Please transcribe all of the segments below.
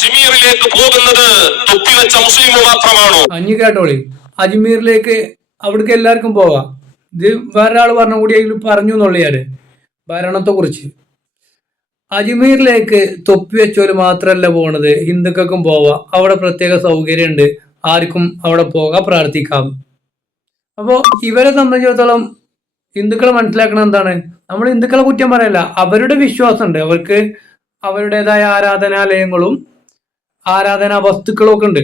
അജ്മീറിലേക്ക് പോകുന്നത് തൊപ്പിവെച്ച മുസ്ലിം മാത്രമാണോ? അഞ്ഞു കേട്ടോളി, അജ്മീറിലേക്ക് അവിടേക്ക് എല്ലാവർക്കും പോവാം. ഇത് വേറൊരാൾ പറഞ്ഞ കൂടി അതിൽ പറഞ്ഞു എന്നുള്ളതാണ് ഭരണത്തെ കുറിച്ച്. അജ്മീറിലേക്ക് തൊപ്പി വെച്ചോര് മാത്രല്ല പോണത്, ഹിന്ദുക്കൾക്കും പോവാം. അവിടെ പ്രത്യേക സൗകര്യമുണ്ട്, ആർക്കും അവിടെ പോകാം, പ്രാർത്ഥിക്കാം. അപ്പോൾ ഇവരെ സംബന്ധിച്ചിടത്തോളം ഹിന്ദുക്കളെ മനസ്സിലാക്കണം എന്താണ്, നമ്മൾ ഹിന്ദുക്കളെ കുറ്റം പറയല്ല, അവരുടെ വിശ്വാസമുണ്ട്, അവർക്ക് അവരുടേതായ ആരാധനാലയങ്ങളും ആരാധനാ വസ്തുക്കളും ഒക്കെ ഉണ്ട്.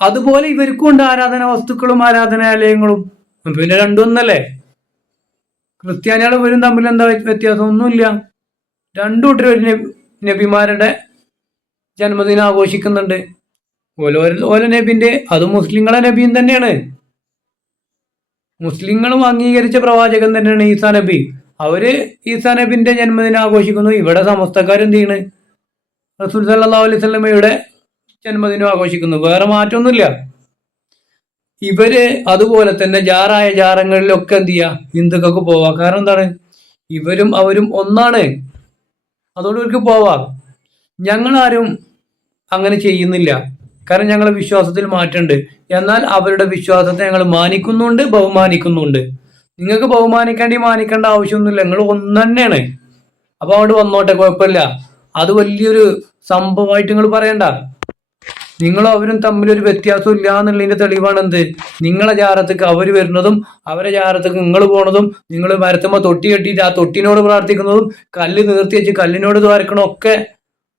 അതുപോലെ ഇവർക്കും ഉണ്ട് ആരാധനാ വസ്തുക്കളും ആരാധനാലയങ്ങളും. പിന്നെ രണ്ടൊന്നല്ലേ? ക്രിസ്ത്യാനികളും ഇവരും തമ്മിൽ എന്താ വ്യത്യാസം? ഒന്നുമില്ല. രണ്ടു കൂട്ടരും നബിമാരുടെ ജന്മദിനം ആഘോഷിക്കുന്നുണ്ട്. ഓരോ നബിന്റെ, അത് മുസ്ലിങ്ങളെ നബിയും തന്നെയാണ്. മുസ്ലിങ്ങളും അംഗീകരിച്ച പ്രവാചകൻ തന്നെയാണ് ഈസാ നബി. അവര് ഈസാ നബിന്റെ ജന്മദിനം ആഘോഷിക്കുന്നു. ഇവിടെ സമസ്തക്കാരെന്ത് ചെയ്യണ്? റസൂൽ സല്ലല്ലാഹു അലൈഹി വസല്ലമയുടെ ജന്മദിനം ആഘോഷിക്കുന്നു. വേറെ മാറ്റമൊന്നുമില്ല. ഇവര് അതുപോലെ തന്നെ ജാറായ ജാറങ്ങളിലൊക്കെ എന്ത് ചെയ്യാ? ഹിന്ദുക്കൾക്ക് പോവാം. കാരണം എന്താണ്? ഇവരും അവരും ഒന്നാണ്. അതുകൊണ്ട് ഇവർക്ക് പോവാം. ഞങ്ങളാരും അങ്ങനെ ചെയ്യുന്നില്ല. കാരണം ഞങ്ങളെ വിശ്വാസത്തിൽ മാറ്റമുണ്ട്. എന്നാൽ അവരുടെ വിശ്വാസത്തെ ഞങ്ങൾ മാനിക്കുന്നുണ്ട്, ബഹുമാനിക്കുന്നുണ്ട്. നിങ്ങൾക്ക് ബഹുമാനിക്കേണ്ടി മാനിക്കേണ്ട ആവശ്യമൊന്നുമില്ല. നിങ്ങൾ ഒന്ന് തന്നെയാണ്. അപ്പൊ അവിടെ വന്നോട്ടെ, കുഴപ്പമില്ല. അത് വലിയൊരു സംഭവമായിട്ട് നിങ്ങൾ പറയണ്ട. നിങ്ങളും അവരും തമ്മിലൊരു വ്യത്യാസം ഇല്ല എന്നുള്ളതിന്റെ തെളിവാണ് എന്ത്? നിങ്ങളെ ജാറത്തേക്ക് അവർ വരുന്നതും അവരെ ജാറത്തേക്ക് നിങ്ങൾ പോണതും, നിങ്ങൾ മരത്തുമ്പോ തൊട്ടി കെട്ടിയിട്ട് ആ തൊട്ടിനോട് പ്രാർത്ഥിക്കുന്നതും കല്ല് നിർത്തി വെച്ച് കല്ലിനോട് ദ്വാരക്കണോ ഒക്കെ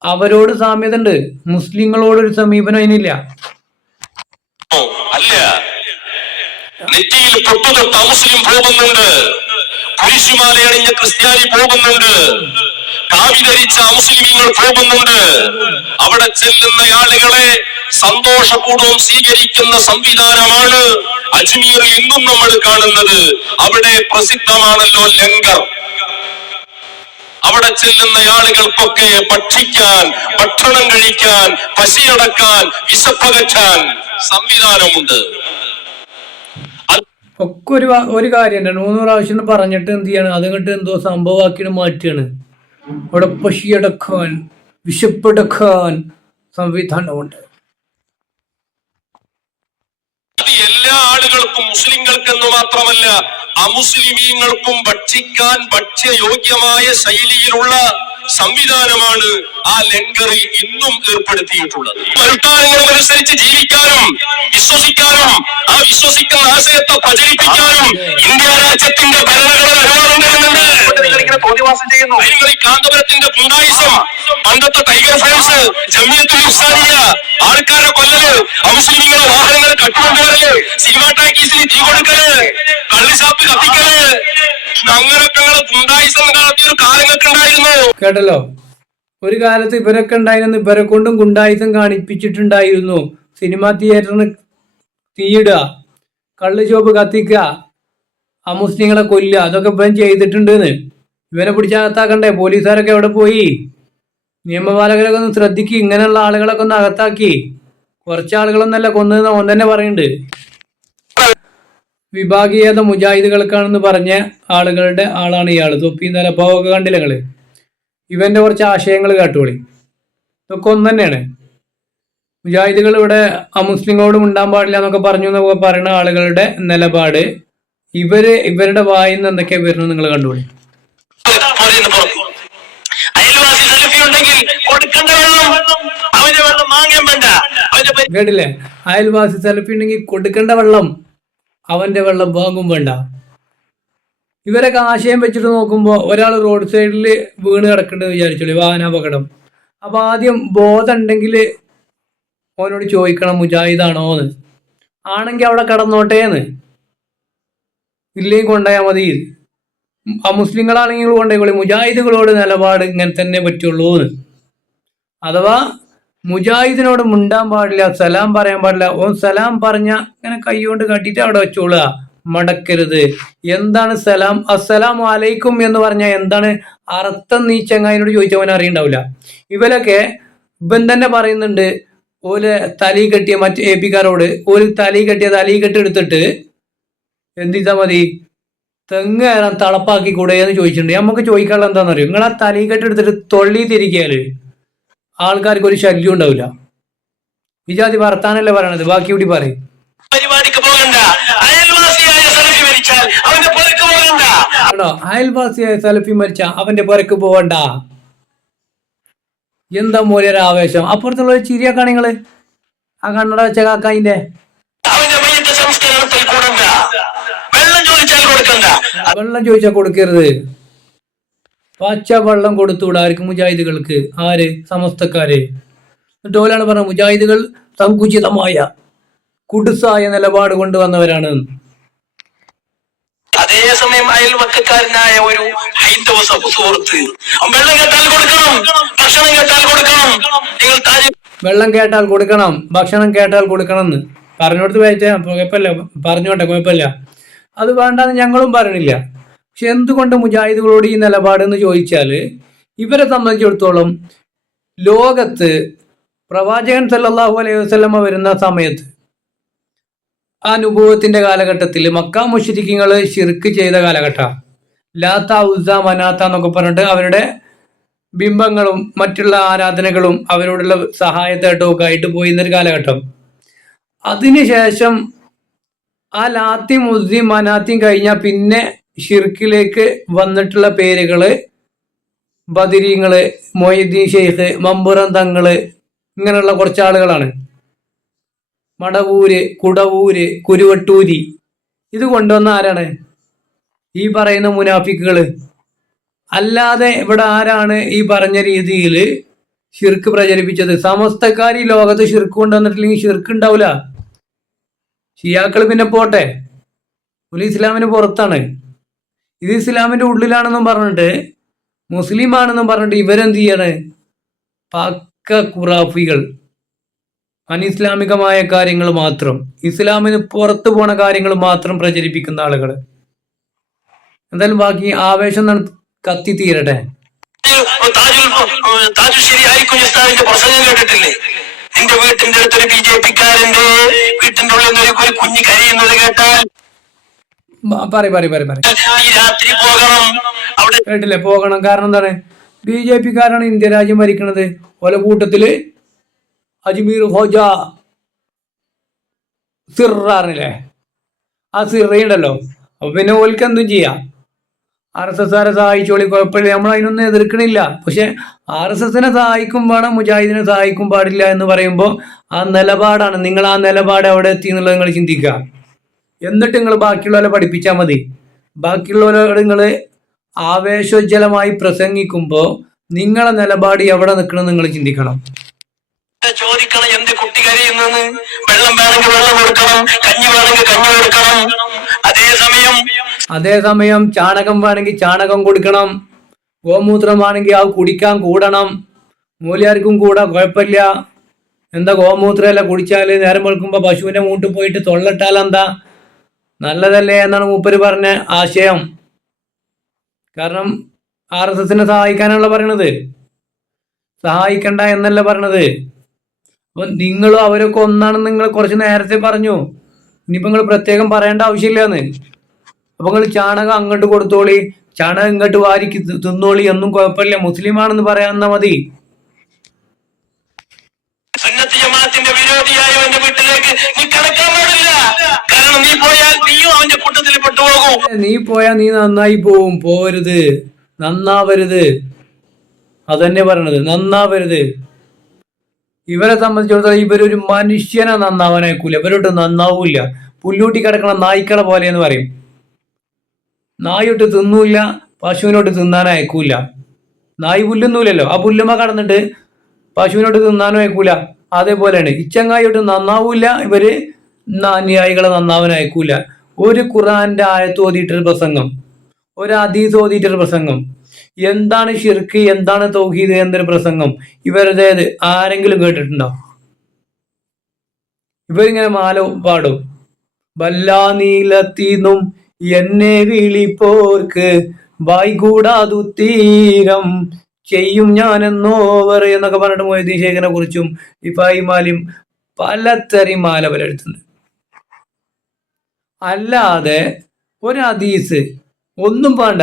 അവരോട് സാമ്യത ഉണ്ട്. മുസ്ലിങ്ങളോടൊരു സമീപനം അതിനില്ല. അല്ല, നെറ്റിയിൽ പൊട്ടുതൊട്ട മുസ്ലിം പോകുന്നുണ്ട്, കുരിശുമാലയണിഞ്ഞ ക്രിസ്ത്യാനി പോകുന്നുണ്ട്, കാവി ധരിച്ച മുസ്ലിമീങ്ങൾ പോകുന്നുണ്ട്. അവിടെ ചെല്ലുന്ന ആളുകളെ സന്തോഷപൂർവ്വം സ്വീകരിക്കുന്ന സംവിധാനമാണ് അജ്മീറിൽ ഇന്നും നമ്മൾ കാണുന്നത്. അവിടെ പ്രസിദ്ധമാണല്ലോ ലങ്കർ. അവിടെ ചെല്ലുന്ന ആളുകൾക്കൊക്കെ ഭക്ഷിക്കാൻ, ഭക്ഷണം കഴിക്കാൻ, പസിയടക്കാൻ, വിശപ്പകറ്റാൻ സംവിധാനമുണ്ട്. ഒക്കെ ഒരു കാര്യം 3 പ്രാവശ്യം പറഞ്ഞിട്ട് എന്ത് ചെയ്യാണ്? അതങ്ങോട്ട് എന്തോ സംഭവമാക്കിയിട്ട് മാറ്റിയാണ്. അവിടെ പശിയടക്കാൻ, വിശപ്പടക്കാൻ സംവിധാനമുണ്ട്. അത് എല്ലാ ആളുകൾക്കും, മുസ്ലിങ്ങൾക്കെന്ന് മാത്രമല്ല അമുസ്ലിമീങ്ങൾക്കും ഭക്ഷിക്കാൻ ഭക്ഷ്യയോഗ്യമായ ശൈലിയിലുള്ള സംവിധാനമാണ് ആ ലങ്കറിൽ ഇന്നും ഏർപ്പെടുത്തിയിട്ടുള്ളത്. അനുഷ്ഠാനങ്ങളനുസരിച്ച് ജീവിക്കാനും വിശ്വസിക്കാനും ആ വിശ്വസിക്കുന്ന ആശയത്തെ പ്രചരിപ്പിക്കാനും ഇന്ത്യ രാജ്യത്തിന്റെ ഭരണഘടന അനുവാദം തരുന്നുണ്ട്. നിങ്ങൾ ഈ കാന്തപുരത്തിന്റെ ഗുണ്ടായിസം, പണ്ടത്തെ ടൈഗർ ഫോഴ്സ്, ജമിയത്തുൽ ഇസ്ലാമിയ, ആൾക്കാരെ കൊല്ലല്, അമുസ്ലിമീങ്ങളെ വാഹനങ്ങൾ കട്ടുകൊണ്ടുവരല്, സിനിമാ ടാക്കീസിന് തീ കൊടുക്കല്, കള്ളിഷാപ്പ് കത്തിക്കല്, അങ്ങനൊക്കെ ഗുണ്ടായിസം നടത്തിയ ഒരു കാലങ്ങളൊക്കെ ഉണ്ടായിരുന്നു. കേട്ടല്ലോ, ഒരു കാലത്ത് ഇവരൊക്കെ ഉണ്ടായിരുന്നു. ഇവരെ കൊണ്ടും ഗുണ്ടായുധം കാണിപ്പിച്ചിട്ടുണ്ടായിരുന്നു. സിനിമാ തിയേറ്ററിന് തീയിടുക, കള്ള് ഷോപ്പ് കത്തിക്കുക, അമുസ്ലിങ്ങളെ കൊല്ലുക, അതൊക്കെ ഇവൻ ചെയ്തിട്ടുണ്ടെന്ന്. ഇവനെ പിടിച്ചകത്താക്കണ്ടേ? പോലീസുകാരൊക്കെ എവിടെ പോയി? നിയമപാലകരൊക്കെ ഒന്ന് ശ്രദ്ധിക്കുക. ഇങ്ങനെയുള്ള ആളുകളൊക്കെ ഒന്ന് അകത്താക്കി. കുറച്ച് ആളുകളൊന്നല്ല കൊന്നതെന്ന് ഓൻ തന്നെ പറയുന്നുണ്ട്. വിഭാഗീയത മുജാഹിദുകൾക്കാണെന്ന് പറഞ്ഞ ആളുകളുടെ ആളാണ് ഇയാള്. തൊപ്പിയും തലപ്പാവൊക്കെ കണ്ടില്ല നിങ്ങള്? ഇവന്റെ കുറച്ച് ആശയങ്ങൾ കേട്ടോളി. ഇതൊക്കെ ഒന്ന് തന്നെയാണ്. മുജാഹിദുകൾ ഇവിടെ അമുസ്ലിങ്ങളോടും ഉണ്ടാൻ പാടില്ല എന്നൊക്കെ പറഞ്ഞു എന്നൊക്കെ പറയുന്ന ആളുകളുടെ നിലപാട് ഇവരുടെ വായിന്ന് എന്തൊക്കെയാ വരുന്നത് നിങ്ങൾ കണ്ടോളി. കേട്ടില്ലേ? അയൽവാസി സെൽഫി ഉണ്ടെങ്കിൽ കൊടുക്കേണ്ട വെള്ളം അവന്റെ വെള്ളം വാങ്ങും വേണ്ട. ഇവരൊക്കെ ആശയം വെച്ചിട്ട് നോക്കുമ്പോൾ ഒരാൾ റോഡ് സൈഡിൽ വീണ് കിടക്കേണ്ടത് വിചാരിച്ചോളൂ, വാഹനാപകടം. അപ്പൊ ആദ്യം ബോധം ഉണ്ടെങ്കിൽ ഓനോട് ചോദിക്കണം മുജാഹിദാണോന്ന്. ആണെങ്കിൽ അവിടെ കടന്നോട്ടേന്ന്, ഇല്ലെങ്കിൽ കൊണ്ടുപോയാൽ മതി. മുസ്ലിങ്ങളാണെങ്കിൽ കൊണ്ടുപോയിക്കോളി. മുജാഹിദുകളോട് നിലപാട് ഇങ്ങനെ തന്നെ പറ്റുള്ളൂ എന്ന്. അഥവാ മുജാഹിദിനോട് മുണ്ടാൻ പാടില്ല, സലാം പറയാൻ പാടില്ല. ഓൻ സലാം പറഞ്ഞ ഇങ്ങനെ കൈകൊണ്ട് കാട്ടിയിട്ട് അവിടെ വെച്ചോളുക, മടക്കരുത്. എന്താണ് സലാം? അസ്സലാമു അലൈക്കും എന്ന് പറഞ്ഞാൽ എന്താണ് അർത്ഥം? നീ ചങ്ങായിനോട് ചോദിച്ചവൻ അറിയണ്ടാവില്ല. ഇവൻ തന്നെ പറയുന്നുണ്ട്, ഓല് തലി കെട്ടിയ മറ്റേ APക്കാരോട് ഒരു തലി കെട്ടെടുത്തിട്ട് എന്ത് ചെയ്താൽ മതി? തെങ്ങ് കയറാൻ തളപ്പാക്കി കൂടെ എന്ന് ചോദിച്ചിട്ടുണ്ട്. നമുക്ക് ചോദിക്കാനുള്ള എന്താണെന്നറിയോ? നിങ്ങൾ ആ തലി കെട്ടെടുത്തിട്ട് തൊള്ളി തിരിക്കാല് ആൾക്കാർക്ക് ഒരു ശല്യം ഉണ്ടാവില്ല. ഈ ജാതി വർത്താനല്ലേ പറയണത്, ബാക്കി കൂടി പറയും. പരിപാടിക്ക് പോകണ്ട. അയൽവാസിയായ സലഫി മരിച്ചാൽ അവന്റെ പുറക്ക് പോകണ്ട. ആണോ, അയൽവാസിയായ സലഫി മരിച്ച അവന്റെ പുറക്ക് പോവണ്ട. എന്താ മൂലൊരു ആവേശം. അപ്പുറത്തുള്ള ഒരു ചിരിയാക്കാണ് നിങ്ങള്, ആ കണ്ണട വെച്ച കാക്കായിന്റെ. അവന്റെ മയ്യത്ത് സംസ്കരണത്തിൽ കൂടണ്ട. വെള്ളം ചോദിച്ചാൽ കൊടുക്കണ്ട. വെള്ളം ചോദിച്ചാൽ കൊടുക്കരുത്. പച്ച വെള്ളം കൊടുത്തുകൂടാ ആർക്ക്? മുജാഹിദുകൾക്ക്. ആര്? സമസ്തക്കാര്. എന്നിട്ട് ഓലാണ് പറഞ്ഞ മുജാഹിദുകൾ സങ്കുചിതമായ കുടുസായ നിലപാട് കൊണ്ടുവന്നവരാണ്. അതേസമയം അയൽവക്കക്കാരനായ ഒരു ഹൈന്ദവ സുഹൃത്ത് വെള്ളം കേട്ടാൽ കൊടുക്കണം, ഭക്ഷണം കേട്ടാൽ കൊടുക്കണം. നിങ്ങൾ വെള്ളം കേട്ടാൽ കൊടുക്കണം, ഭക്ഷണം കേട്ടാൽ കൊടുക്കണം എന്ന് പറഞ്ഞോടത്ത് വായിച്ചാൽ കുഴപ്പമില്ല, പറഞ്ഞോട്ടെ, കുഴപ്പമില്ല. അത് വേണ്ടാന്ന് ഞങ്ങളും പറയണില്ല. പക്ഷെ എന്തുകൊണ്ട് മുജാഹിദുകളോട് ഈ നിലപാടെന്ന് ചോദിച്ചാൽ, ഇവരെ സംബന്ധിച്ചിടത്തോളം ലോകത്ത് പ്രവാചകൻ സല്ലല്ലാഹു അലൈഹി വസല്ലമ വരുന്ന സമയത്ത്, ആ നുബുവത്തിന്റെ കാലഘട്ടത്തിൽ മക്ക മുശ്രിക്കുകൾ ശിർക്ക് ചെയ്ത കാലഘട്ടം. ലാത്ത, ഉസ്സ, മനാത്ത എന്നൊക്കെ പറഞ്ഞിട്ട് അവരുടെ ബിംബങ്ങളും മറ്റുള്ള ആരാധനകളും അവരോടുള്ള സഹായത്തായിട്ടും ഒക്കെ ആയിട്ട് പോയിരുന്നൊരു കാലഘട്ടം. അതിനുശേഷം ആ ലാത്തിയും ഉസ്സയും മനാത്തിയും കഴിഞ്ഞാൽ പിന്നെ ഷിർക്കിലേക്ക് വന്നിട്ടുള്ള പേരുകള് ബദരീങ്ങള്, മൊയ്തീൻ ഷെയ്ഖ്, മമ്പുറം തങ്ങള്, ഇങ്ങനെയുള്ള കുറച്ച് ആളുകളാണ്. മടവൂര്, കുടവൂര്, കുരുവട്ടൂരി. ഇത് കൊണ്ടുവന്ന ആരാണ്? ഈ പറയുന്ന മുനാഫിക്കുകള്. അല്ലാതെ ഇവിടെ ആരാണ് ഈ പറഞ്ഞ രീതിയിൽ ഷിർക്ക് പ്രചരിപ്പിച്ചത്? സമസ്തക്കാർ ഈ ലോകത്ത് ഷിർക്ക് കൊണ്ടുവന്നിട്ടില്ലെങ്കിൽ ഷിർക്ക് ഉണ്ടാവില്ല. ഷിയാക്കൾ പിന്നെ പോട്ടെ, ഒരു ഇസ്ലാമിന് പുറത്താണ്. ഇത് ഇസ്ലാമിന്റെ ഉള്ളിലാണെന്നും പറഞ്ഞിട്ട്, മുസ്ലിം ആണെന്നും പറഞ്ഞിട്ട് ഇവരെന്ത് ചെയ്യാണ്? പക്ക ഖുറാഫികൾ, അനിസ്ലാമികമായ കാര്യങ്ങൾ മാത്രം, ഇസ്ലാമിന് പുറത്തു പോണ കാര്യങ്ങൾ മാത്രം പ്രചരിപ്പിക്കുന്ന ആളുകൾ. എന്തായാലും ബാക്കി ആവേശം കത്തി തീരട്ടെ. പ്രസംഗം കേട്ടിട്ടില്ലേ? നിന്റെ വീട്ടിന്റെ അടുത്തൊരു BJP-ക്കാരന്റെ വീട്ടിന്റെ ഉള്ളിൽ ഒരു കുഞ്ഞ് കരയുന്നത് കേട്ടാൽ രാത്രി പോകണം. അവിടെ കേട്ടില്ലേ? പോകണം. കാരണം എന്താണ്? BJP-ക്കാരാണ് ഇന്ത്യ രാജ്യം ഭരിക്കുന്നത്. ഓല കൂട്ടത്തില് അജ്മീർ ഹോജ സിറാറില്ലേ, ആ സിറയുണ്ടല്ലോ. അപ്പൊ പിന്നെ ഓൽക്ക് എന്തും ചെയ്യാം. RSS-കാരെ സഹായിച്ചോളി, കുഴപ്പമില്ല, നമ്മൾ അതിനൊന്നും എതിർക്കണില്ല. പക്ഷെ RSS-നെ സഹായിക്കും വേണം, മുജാഹിദിനെ സഹായിക്കും പാടില്ല എന്ന് പറയുമ്പോൾ ആ നിലപാടാണ്. നിങ്ങൾ ആ നിലപാട് എവിടെ എത്തി എന്നുള്ളത് നിങ്ങൾ ചിന്തിക്കുക. എന്നിട്ട് നിങ്ങൾ ബാക്കിയുള്ളവരെ പഠിപ്പിച്ചാൽ മതി. ബാക്കിയുള്ളവരോട് നിങ്ങൾ ആവേശോജ്ജലമായി പ്രസംഗിക്കുമ്പോൾ നിങ്ങളെ നിലപാട് എവിടെ നിൽക്കണം നിങ്ങൾ ചിന്തിക്കണം. ചോദിക്കണം, എന്ത് കുട്ടി കരയുന്നെന്ന്. വെള്ളം വേണമെങ്കിൽ വെള്ളം കൊടുക്കണം, കഞ്ഞി വേണമെങ്കിൽ കഞ്ഞി കൊടുക്കണം. അതേസമയം ചാണകം വേണമെങ്കിൽ ചാണകം കൊടുക്കണം, ഗോമൂത്രമാണെങ്കിൽ അത് കുടിക്കാൻ കൂടണം. മൂല്യാർക്കും കൂടാ, കുഴപ്പമില്ല. എന്താ ഗോമൂത്രമല്ല കുടിച്ചാല് നേരം വെളുക്കുമ്പോ പശുവിന്റെ മൂട്ട് പോയിട്ട് തൊള്ളട്ടാൽ എന്താ, നല്ലതല്ലേ എന്നാണ് മൂപ്പര് പറഞ്ഞ ആശയം. കാരണം RSS-നെ സഹായിക്കാനുള്ള പറയണത്, സഹായിക്കണ്ട എന്നല്ല പറയണത്. അപ്പൊ നിങ്ങളും അവരൊക്കെ ഒന്നാണെന്ന് നിങ്ങൾ കുറച്ച് നേരത്തെ പറഞ്ഞു. ഇനിയിപ്പോ നിങ്ങൾ പ്രത്യേകം പറയേണ്ട ആവശ്യമില്ലാന്ന്. അപ്പൊ നിങ്ങൾ ചാണകം അങ്ങോട്ട് കൊടുത്തോളി, ചാണകം ഇങ്ങോട്ട് വാരി തിന്നോളി, ഒന്നും കുഴപ്പമില്ല, മുസ്ലിം ആണെന്ന് പറയാന്നാ മതി. സുന്നത്ത് ജമാഅത്തിന്റെ വിരോധിയായവന്റെ വീട്ടിലേക്ക് നീ കടക്കാൻ പാടില്ല. കാരണം നീ പോയാൽ നീയും അവന്റെ കൂട്ടത്തിൽ പെട്ടുപോകും. നീ പോയാൽ നീ നന്നായി പോവും. പോവരുത്, നന്നാവരുത്. അതന്നെ പറയണത്, നന്നാവരുത്. ഇവരെ സംബന്ധിച്ചിടത്തോളം ഇവരൊരു മനുഷ്യനെ നന്നാവാൻ അയക്കൂല, ഇവരോട്ട് നന്നാവൂല. പുല്ലൂട്ടി കിടക്കണ നായ്ക്കളെ പോലെ എന്ന് പറയും. നായൊട്ട് തിന്നൂല്ല, പശുവിനോട്ട് തിന്നാൻ അയക്കൂല. നായ് പുല്ലുന്നൂലല്ലോ, ആ പുല്ലുമ കടന്നിട്ട് പശുവിനോട്ട് തിന്നാനും അയക്കൂല. അതേപോലെയാണ് ഇച്ചങ്ങായിട്ട് നന്നാവൂല ഇവര്, അനുയായികളെ നന്നാവാൻ അയക്കൂല. ഒരു ഖുർആന്റെ ആയത്ത് ഓതിയിട്ടൊരു പ്രസംഗം, ഒരു ഹദീസ് ഓതിയിട്ടൊരു പ്രസംഗം, എന്താണ് ഷിർക്ക്, എന്താണ് തൗഹീദ് എന്നൊരു പ്രസംഗം ഇവരുടേത് ആരെങ്കിലും കേട്ടിട്ടുണ്ടോ? ഇവരിങ്ങനെ മാല പാടും, വല്ലാ നീലത്തീന്നും എന്നെ വിളിപ്പോർക്ക് വായിക്കൂടാതു തീരം ചെയ്യും ഞാനെന്നോവർ എന്നൊക്കെ പറഞ്ഞിട്ട് മൊയ്തീൻ ഷേഖിനെ കുറിച്ചും ഇഫായി മാലിയും പലതരം മാല പലെടുത്തുണ്ട്. അല്ലാതെ ഒരു ഹദീസ് ഒന്നും വേണ്ട,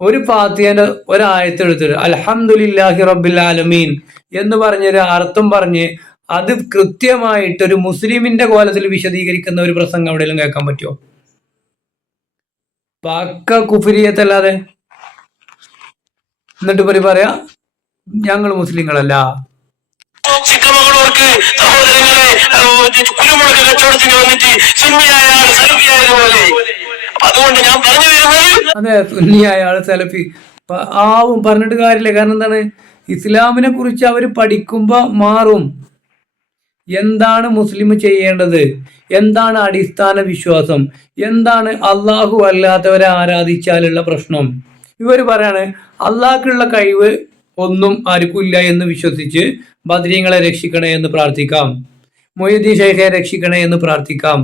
ഒരു ഫാത്തിഹന്റെ ഒരായത്ത് എടുത്തിട്ട് അൽഹംദുലില്ലാഹി റബ്ബിൽ ആലമീൻ എന്ന് പറഞ്ഞൊരു അർത്ഥം പറഞ്ഞ് അത് കൃത്യമായിട്ട് ഒരു മുസ്ലിമിന്റെ കോലത്തിൽ വിശദീകരിക്കുന്ന ഒരു പ്രസംഗം എവിടെയെങ്കിലും കേൾക്കാൻ പറ്റുമോ? പക്ക കുഫിരിയത്തല്ലാതെ. എന്നിട്ട് പറയാ ഞങ്ങൾ മുസ്ലിങ്ങളല്ല. ചിക്കമകളൂർക്ക് സഹോദരങ്ങളെ കുരുമുളക് കച്ചവടത്തിന് വന്നിട്ട് സുന്നിയായ ആൾ സലഫിയായതുപോലെ. അതുകൊണ്ട് ഞാൻ പറഞ്ഞു വരുന്നത് അതെ, സുന്നിയായ ആള് സലഫി ആവും, പറഞ്ഞിട്ട് കാര്യമില്ല. കാരണം എന്താണ്, ഇസ്ലാമിനെ കുറിച്ച് അവര് പഠിക്കുമ്പോ മാറും. എന്താണ് മുസ്ലിം ചെയ്യേണ്ടത്, എന്താണ് അടിസ്ഥാന വിശ്വാസം, എന്താണ് അള്ളാഹു അല്ലാത്തവരെ ആരാധിച്ചാലുള്ള പ്രശ്നം. ഇവർ പറയാണ് അള്ളാഹ്ക്കുള്ള കഴിവ് ഒന്നും ആർക്കും ഇല്ല എന്ന് വിശ്വസിച്ച് ബദ്രീങ്ങളെ രക്ഷിക്കണേ എന്ന് പ്രാർത്ഥിക്കാം, മൊയ്തീൻ ശൈഖെ രക്ഷിക്കണേ എന്ന് പ്രാർത്ഥിക്കാം,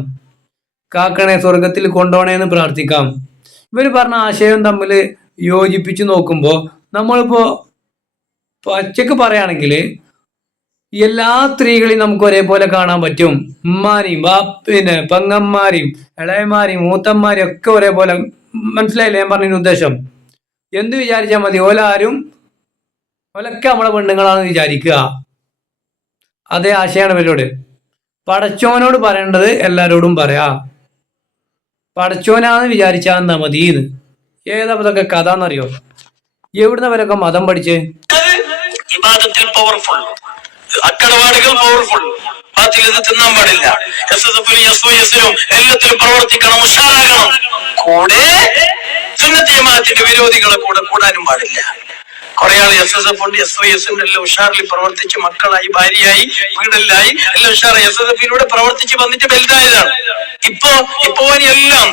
കാക്കണേ സ്വർഗത്തിൽ കൊണ്ടോണേ എന്ന് പ്രാർത്ഥിക്കാം. ഇവർ പറഞ്ഞ ആശയം തമ്മിൽ യോജിപ്പിച്ച് നോക്കുമ്പോൾ നമ്മളിപ്പോ പച്ചക്ക് പറയുകയാണെങ്കിൽ എല്ലാ സ്ത്രീകളെയും നമുക്ക് ഒരേപോലെ കാണാൻ പറ്റും. ഉമ്മാനെയും പിന്നെ പെങ്ങന്മാരെയും ഇളയമാരെയും മൂത്തന്മാരെയും ഒക്കെ ഒരേപോലെ. മനസ്സിലായില്ലേ ഞാൻ പറഞ്ഞതിന് ഉദ്ദേശം? എന്ത് വിചാരിച്ചാൽ മതി, ഓലൊക്കെ നമ്മളെ പെണ്ണുങ്ങളാണെന്ന് വിചാരിക്കുക. അതേ ആശയമാണ് ഇവരോട്. പടച്ചോനോട് പറയേണ്ടത് എല്ലാരോടും പറയാ, പടച്ചോനാന്ന് വിചാരിച്ചാൽ എന്താ മതിന്ന്. ഏതാ ഇതൊക്കെ കഥ എന്നറിയോ? എവിടുന്നവരൊക്കെ മതം പഠിച്ച്? പവർഫുൾ അക്കടപാടുകൾ പവർഫുൾ. ഇത് തിന്നാൻ പാടില്ല. എല്ലാത്തിലും പ്രവർത്തിക്കണം, ഉഷാറാകണം. കൂടെ സുന്നത്ത് ജമാഅത്തിന്റെ വിരോധികളെ കൂടാനും പാടില്ല. കുറെ ആൾ SSF ഉണ്ട്, SYS ഉണ്ട്, എല്ലാം ഉഷാറിൽ പ്രവർത്തിച്ച് മക്കളായി ഭാര്യയായി വീടെല്ലായി എല്ലാം ഉഷാറായി SSF പ്രവർത്തിച്ച് വന്നിട്ട് വലുതായതാണ്. ഇപ്പോ എല്ലാം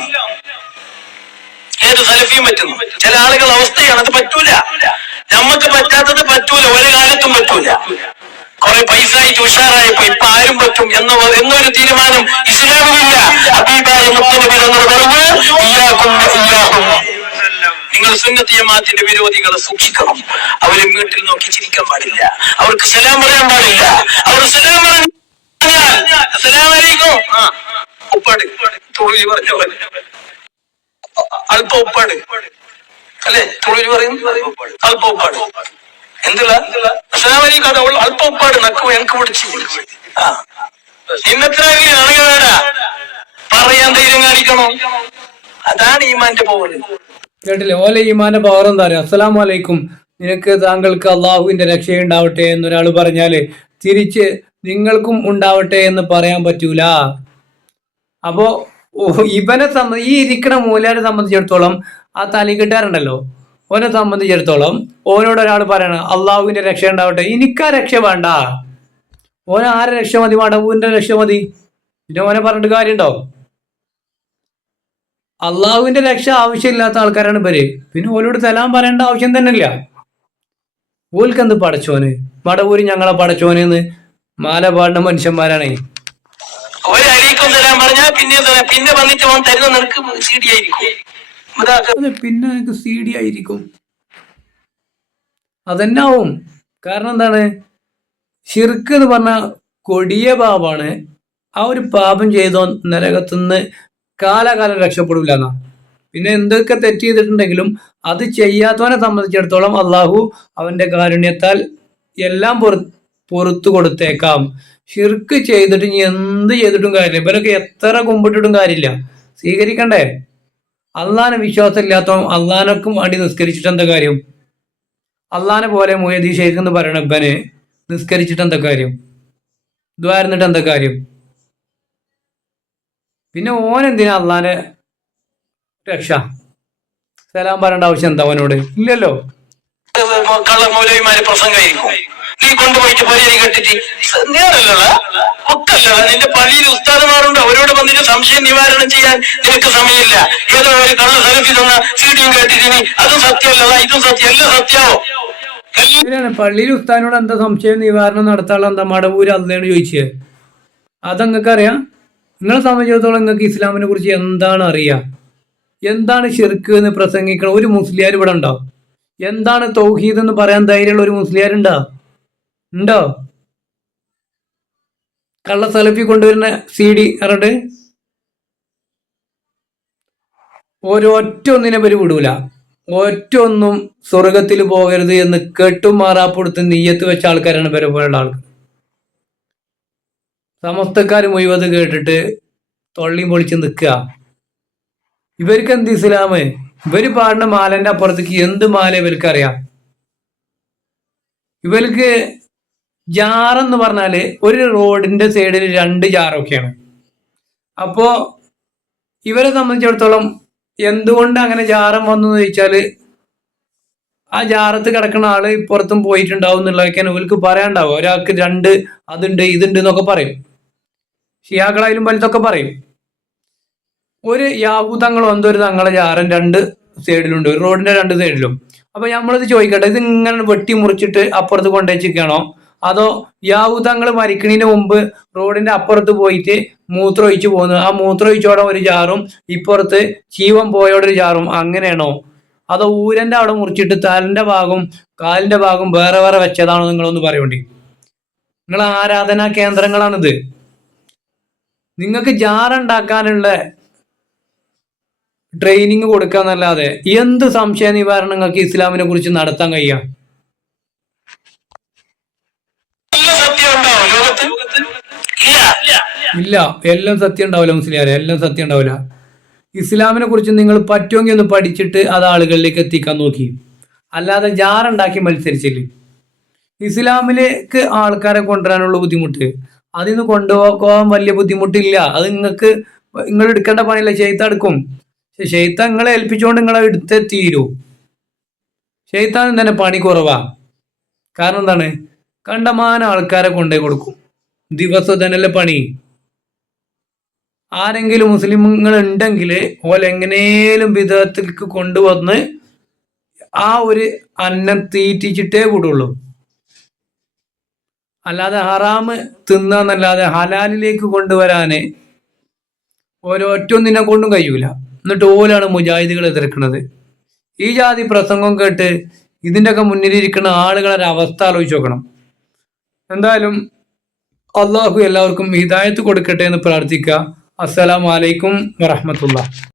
ഏത് സലഫിയും പറ്റുന്നു. ചില ആളുകൾ അവസ്ഥയാണ്, അത് പറ്റൂല. നമുക്ക് പറ്റാത്തത് പറ്റൂല, ഒരു കാലത്തും പറ്റൂല. കുറെ പൈസ ആയിട്ട് ഉഷാറായപ്പോ ഇപ്പൊ ആരും പറ്റും എന്നൊരു തീരുമാനം ഇസ്ലാമിലില്ല. ഹബീബായ മുത്തനബി തങ്ങൾ പറഞ്ഞു, നിങ്ങൾ സുന്നത്ത് ജമാഅത്തിന്റെ വിരോധികളെ സൂക്ഷിക്കണം. അവരെ വീട്ടിൽ നോക്കി ചിരിക്കാൻ പാടില്ല, അവർക്ക് സലാം പറയാൻ പാടില്ല. അവർ സലാം പറഞ്ഞാൽ അസ്സലാമു അലൈക്കും ഉപ്പാട് തൊഴിൽ പറഞ്ഞ പോലെ അല്പ ഉപ്പാട് അല്ലെ, തൊഴിൽ പറയും അല്പ ഉപ്പാട്. എന്തില്ല അസ്സലാമു അലൈക്കും അത് അല്പ ഉപ്പാട് നക്കു എനിക്ക് പിടിച്ച് ഇന്നത്ര വേണ്ട പറയാൻ ധൈര്യം കാണിക്കണോ? അതാണ് ഈമാന്റെ പോവല്. കേട്ടില്ലേ? ഓല ഈമാന്റെ പവർ എന്താ പറയാ? അസ്സലാമു അലൈക്കും, നിനക്ക് താങ്കൾക്ക് അള്ളാഹുവിന്റെ രക്ഷയുണ്ടാവട്ടെ എന്നൊരാൾ പറഞ്ഞാല് തിരിച്ച് നിങ്ങൾക്കും ഉണ്ടാവട്ടെ എന്ന് പറയാൻ പറ്റൂല. അപ്പോ ഇവനെ ഈ ഇരിക്കണ മൂലാരെ സംബന്ധിച്ചിടത്തോളം, ആ തലികെട്ടാറുണ്ടല്ലോ, ഓനെ സംബന്ധിച്ചിടത്തോളം ഓനോട് ഒരാൾ പറയണ അള്ളാഹുവിന്റെ രക്ഷ ഉണ്ടാവട്ടെ, എനിക്കാ രക്ഷ വേണ്ട, ഓനെ ആരെ രക്ഷ മതി, മടവൂന്റെ രക്ഷ മതി. പിന്നെ ഓനെ പറഞ്ഞിട്ട് കാര്യമുണ്ടോ? അള്ളാഹുവിന്റെ രക്ഷ ആവശ്യമില്ലാത്ത ആൾക്കാരാണ് ഇവര്. പിന്നെ ഓലോട് സലാം പറയേണ്ട ആവശ്യം തന്നെ ഇല്ല. ഓൽക്കെന്ത് പടച്ചോന്, മടവൂര് ഞങ്ങളെ പടച്ചോനെന്ന് മാല പാടുന്ന മനുഷ്യന്മാരാണേ. പിന്നെ എനിക്ക് CD ആയിരിക്കും, അതന്നെ ആവും. കാരണം എന്താണ്, ശിർക്ക് എന്ന് പറഞ്ഞ കൊടിയ പാപാണ്. ആ ഒരു പാപം ചെയ്തോ നരകത്തുനിന്ന് കാലാകാലം രക്ഷപ്പെടില്ല എന്നാ. പിന്നെ എന്തൊക്കെ തെറ്റ് ചെയ്തിട്ടുണ്ടെങ്കിലും അത് ചെയ്യാത്തവനെ സംബന്ധിച്ചിടത്തോളം അള്ളാഹു അവന്റെ കാരുണ്യത്താൽ എല്ലാം പുറത്തു കൊടുത്തേക്കാം. ഷിർക്ക് ചെയ്തിട്ട് ഇനി എന്ത് ചെയ്തിട്ടും കാര്യമില്ല. ഇവരൊക്കെ എത്ര കുമ്പിട്ടിട്ടും കാര്യമില്ല, സ്വീകരിക്കണ്ടേ? അള്ളാനെ വിശ്വാസം ഇല്ലാത്തവൻ അള്ളാനൊക്കും വേണ്ടി നിസ്കരിച്ചിട്ട് എന്താ കാര്യം? അള്ളാനെ പോലെ മുഹദി ഷെയ്ഖ് എന്ന് പറയണ ഇവന് നിസ്കരിച്ചിട്ട് എന്താ കാര്യം? ദ്വാരുന്നിട്ട് എന്താ കാര്യം? പിന്നെ ഓനെന്തിനാ അള്ളാന്റെ രക്ഷ? സലാം പറയേണ്ട ആവശ്യം എന്താ അവനോട്? ഇല്ലല്ലോ. കള്ളമൗലവിമാര് പ്രസംഗമായിരിക്കും, നീ കൊണ്ടുപോയിട്ട് പരിഹരി കെട്ടിട്ട് നേരല്ല ഒക്കല്ല. നിന്റെ പള്ളിയിൽ ഉസ്താദുമാരുണ്ട്, അവരോട് വന്നിട്ട് സംശയം നിവാരണം ചെയ്യാൻ നിനക്ക് സമയമില്ല. ഏതോ ഒരു കള്ള സലഫി തന്ന സീഡിയും കേട്ടിട്ട് നീ അതും സത്യമല്ല ഇതും സത്യം എല്ലാം സത്യാവോ? പള്ളിയിൽ ഉസ്താദിനോട് എന്താ സംശയം നിവാരണം നടത്താനുള്ള എന്താ മടവൂര് അള്ളേന്ന് ചോദിച്ചേ? അതങ്ങൾക്ക് അറിയാം. നിങ്ങളെ സംബന്ധിച്ചിടത്തോളം നിങ്ങൾക്ക് ഇസ്ലാമിനെ കുറിച്ച് എന്താണ് അറിയാം? എന്താണ് ഷിർക്ക് എന്ന് പ്രസംഗിക്കണം ഒരു മുസ്ലിയാർ ഇവിടെ ഉണ്ടോ? എന്താണ് തൗഹീദ് എന്ന് പറയാൻ ധൈര്യമുള്ള ഒരു മുസ്ലിയാരുണ്ടോ? ഉണ്ടോ? കള്ള സലഫി കൊണ്ടുവരുന്ന CD അറിഞ്ഞിട്ട് ഒരൊറ്റ ഒന്നിനെ പറ്റി വിടൂല. ഒറ്റൊന്നും സ്വർഗത്തിൽ പോകരുത് എന്ന് കെട്ടും മാറാപ്പെടുത്ത് നീയത്ത് വെച്ച ആൾക്കാരാണ് ഇവരെ പോലുള്ള ആൾക്കാർ. സമസ്തക്കാർ മുഴുവത് കേട്ടിട്ട് തൊള്ളിയും പൊളിച്ച് നിൽക്കുക. ഇവർക്ക് എന്ത് ഇസ്ലാം? ഇവര് പാടുന്ന മാലന്റെ അപ്പുറത്തേക്ക് എന്ത് മാല ഇവർക്ക് അറിയാം? ഇവർക്ക് ജാറെന്ന് പറഞ്ഞാല് ഒരു റോഡിന്റെ സൈഡിൽ 2 ജാറൊക്കെയാണ്. അപ്പോ ഇവരെ സംബന്ധിച്ചിടത്തോളം എന്തുകൊണ്ട് അങ്ങനെ ജാറം വന്നു എന്ന് ചോദിച്ചാല് ആ ജാറത്ത് കിടക്കുന്ന ആള് ഇപ്പുറത്തും പോയിട്ടുണ്ടാവും എന്നുള്ളതൊക്കെയാണ് ഇവർക്ക് പറയാണ്ടാവും. ഒരാൾക്ക് 2 അതുണ്ട് ഇതുണ്ട് എന്നൊക്കെ പറയും. ഷിയാക്കളായാലും വലുതൊക്കെ പറയും. ഒരു യാഹൂദങ്ങളോ എന്തോ ഒരു തങ്ങളെ ജാറൻ 2 സൈഡിലുണ്ട്, ഒരു റോഡിന്റെ 2 സൈഡിലും. അപ്പൊ നമ്മളിത് ചോദിക്കട്ടെ, ഇത് ഇങ്ങനെ വെട്ടി മുറിച്ചിട്ട് അപ്പുറത്ത് കൊണ്ടുവച്ചിരിക്കണോ, അതോ യാഹൂദങ്ങൾ മരിക്കണതിന് മുമ്പ് റോഡിന്റെ അപ്പുറത്ത് പോയിട്ട് മൂത്രം ഒഴിച്ചു പോകുന്നു, ആ മൂത്രം ഒഴിച്ചോടെ ഒരു ജാറും ഇപ്പുറത്ത് ജീവൻ പോയോടെ ഒരു ജാറും, അങ്ങനെയാണോ? അതോ ഊരന്റെ അവിടെ മുറിച്ചിട്ട് തലന്റെ ഭാഗം കാലിന്റെ ഭാഗം വേറെ വേറെ വെച്ചതാണോ? നിങ്ങളൊന്ന് പറയണ്ടി. നിങ്ങൾ ആരാധനാ കേന്ദ്രങ്ങളാണിത്. നിങ്ങൾക്ക് ജാറുണ്ടാക്കാനുള്ള ട്രെയിനിങ് കൊടുക്കാന്നല്ലാതെ എന്ത് സംശയ നിവാരണം നിങ്ങൾക്ക് ഇസ്ലാമിനെ കുറിച്ച് നടത്താൻ കഴിയാം? ഇല്ല, എല്ലാം സത്യം ഉണ്ടാവില്ല മുസ്ലിയാരെ, എല്ലാം സത്യം ഉണ്ടാവില്ല. ഇസ്ലാമിനെ കുറിച്ച് നിങ്ങൾ പറ്റുമെങ്കിൽ ഒന്ന് പഠിച്ചിട്ട് അത് ആളുകളിലേക്ക് എത്തിക്കാൻ നോക്കി, അല്ലാതെ ജാറുണ്ടാക്കി മത്സരിച്ചില്ലേ. ഇസ്ലാമിലേക്ക് ആൾക്കാരെ കൊണ്ടുവരാനുള്ള ബുദ്ധിമുട്ട്, അതിന്ന് കൊണ്ടുപോകാൻ വലിയ ബുദ്ധിമുട്ടില്ല. അത് നിങ്ങൾ എടുക്കേണ്ട പണിയില്ല, ശൈത്താൻ എടുക്കും. ശൈത്താൻ നിങ്ങളെ ഏൽപ്പിച്ചുകൊണ്ട് നിങ്ങളെ എടുത്തേ തീരൂ. ശൈത്താൻ തന്നെ പണി കുറവാ. കാരണം എന്താണ്? കണ്ടമാനം ആൾക്കാരെ കൊണ്ടുപോയി കൊടുക്കും, ദിവസം തന്നെയല്ലേ പണി. ആരെങ്കിലും മുസ്ലിങ്ങൾ ഉണ്ടെങ്കിൽ ഓലെങ്ങനേലും വിധത്തിലേക്ക് കൊണ്ടുവന്ന് ആ ഒരു അന്നം തീറ്റിച്ചിട്ടേ കൂടുള്ളൂ. അല്ലാതെ ഹറാമ് തിന്നാന്നല്ലാതെ ഹലാലിലേക്ക് കൊണ്ടുവരാന് ഓരോറ്റൊന്നിനെ കൊണ്ടും കഴിയൂല. എന്നിട്ട് ഓലാണ് മുജാഹിദുകൾ എതിർക്കുന്നത്. ഈ ജാതി പ്രസംഗം കേട്ട് ഇതിൻ്റെയൊക്കെ മുന്നിലിരിക്കുന്ന ആളുകളുടെ അവസ്ഥ ആലോചിച്ച് നോക്കണം. എന്തായാലും അള്ളാഹു എല്ലാവർക്കും ഹിദായത്ത് കൊടുക്കട്ടെ എന്ന് പ്രാർത്ഥിക്കുക. അസ്സലാമു അലൈക്കും വറഹ്മത്തുള്ളാഹി.